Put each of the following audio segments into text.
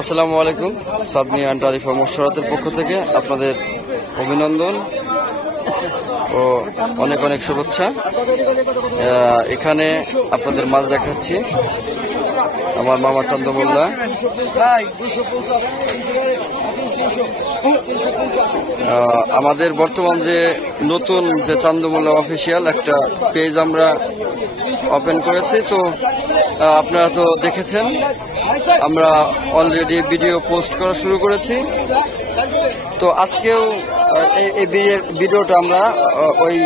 আসসালামু আলাইকুম। সাদনি অ্যান্ড আরিফা মশরাতের পক্ষ থেকে আপনাদের অভিনন্দন ও অনেক অনেক শুভেচ্ছা। এখানে আপনাদের মাছ দেখাচ্ছি আমার মামা চন্দ্রমোল্লা। আমাদের বর্তমান যে নতুন যে চন্দ্রমোল্লা অফিসিয়াল একটা পেজ আমরা ওপেন করেছি, তো আপনারা তো দেখেছেন আমরা অলরেডি ভিডিও পোস্ট করা শুরু করেছি। তো আজকেও এই ভিডিওটা আমরা ওই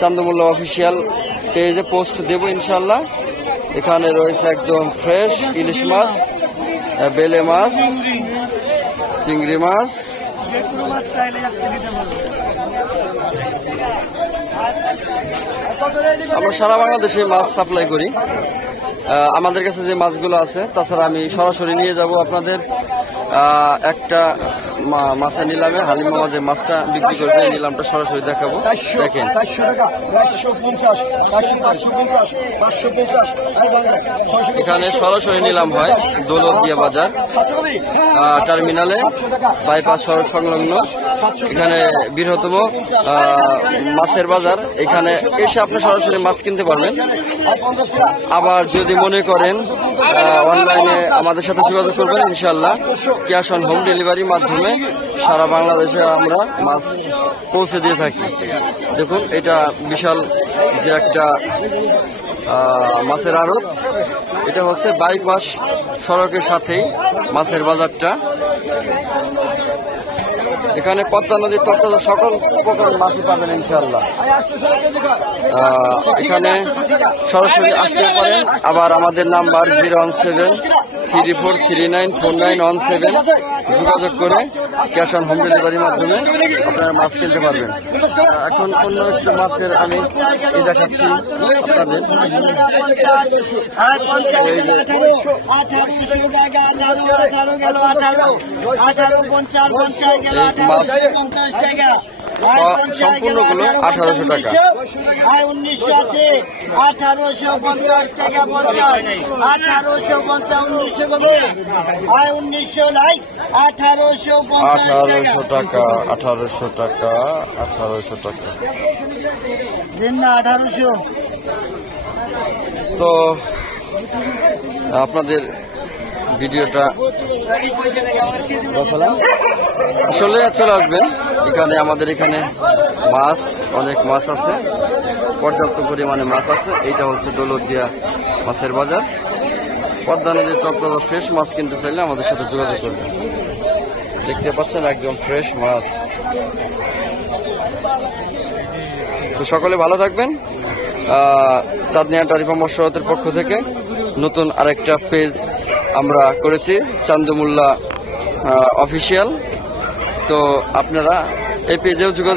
চন্দ্রমোল্লা অফিসিয়াল পেজে পোস্ট দেব ইনশাল্লাহ। এখানে রয়েছে একদম ফ্রেশ ইলিশ মাছ, বেলে মাছ, চিংড়ি মাছ, আমরা সারা বাংলাদেশে মাছ সাপ্লাই করি। আমাদের কাছে যে মাছগুলো আছে, তাছাড়া আমি সরাসরি নিয়ে যাব আপনাদের একটা মাছের নিলামে। হালিম মামা যে মাছটা বিক্রি করবে এই নিলামটা সরাসরি দেখাবো। দেখেন এখানে সরাসরি নিলাম হয় দৌলতদিয়া বাজার টার্মিনালে, বাইপাস সড়ক সংলগ্ন। এখানে বৃহত্তম মাছের বাজার। এখানে এসে আপনি সরাসরি মাছ কিনতে পারবেন। আবার যদি মনে করেন অনলাইনে আমাদের সাথে যোগাযোগ করবেন, ইনশাল্লাহ ক্যাশ অন হোম ডেলিভারির মাধ্যমে সারা বাংলাদেশে আমরা মাছ পৌঁছে দিয়ে থাকি। দেখুন এটা বিশাল যে একটা মাছের আড়ত, এটা হচ্ছে বাইপাস সড়কের সাথেই মাছের বাজারটা। এখানে পদ্মা নদীর তত্ত্ব সকল প্রকার মাছই পাবেন ইনশাল্লাহ। এখানে সরাসরি আসতে পারেন। আবার আমাদের নাম্বার 01734394917 যোগাযোগ করে ক্যাশ অন হোম ডেলিভারির মাধ্যমে আপনারা মাছ কিনতে পারবেন। এখন অন্য একটা মাছের আমি দেখাচ্ছি আপনাদের। সম্পূর্ণগুলো 1800 টাকা। 1900 আছে 1850 টাকা 1850 করে 1900 নাই 1800 টাকা 1800 টাকা 1800 টাকা দেন না 1800। তো আপনাদের ভিডিওটা আসলে চলে আসবেন। এখানে আমাদের এখানে মাছ, অনেক মাছ আছে, পর্যাপ্ত পরিমাণে মাছ আছে। এইটা হচ্ছে দৌলতদিয়া মাছের বাজার। পদ্মা নদীর তত্ত্ব ফ্রেশ মাছ কিনতে চাইলে আমাদের সাথে যোগাযোগ করবেন। দেখতে পাচ্ছেন একদম ফ্রেশ মাছ। তো সকলে ভালো থাকবেন। চাঁদনি অ্যান্ড আরিফা মশরাতের পক্ষ থেকে নতুন আরেকটা পেজ আমরা করেছি, চন্দ্রমোল্লা অফিসিয়াল। তো আপনারা এই পেজেও যোগাযোগ